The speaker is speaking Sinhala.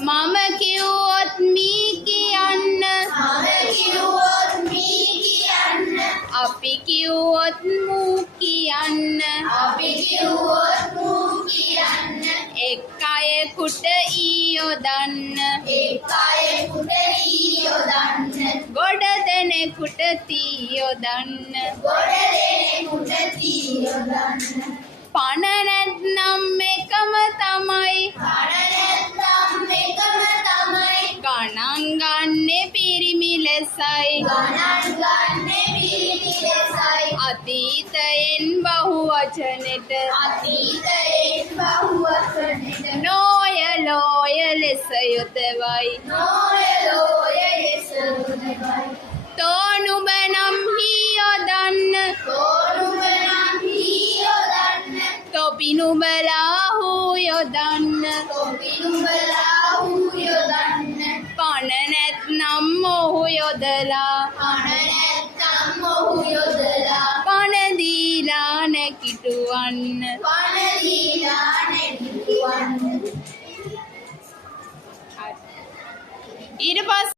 මම කිව්වොත් මී කියන්න අපි කිව්වොත් මූ කියන්න එක් අයෙකුට ඊයොදන්න ගොඩ දෙනෙකුට තීයොදන්න පණ නැත්නම් එකම තමයි ගණන් ගන්නේ පිරිමි ලෙසයි අතීතයෙන් බහුවචනෙට නෝය ලෝය ලෙස යොදවයි තෝ නුඹ නම් හීයොදන්න තොපි නුඹලා හූ යොදන්න පණ නැත්නම් ඔහු යොදලා පණ දීලා නැකිටුවන්න ඊට පස්සේ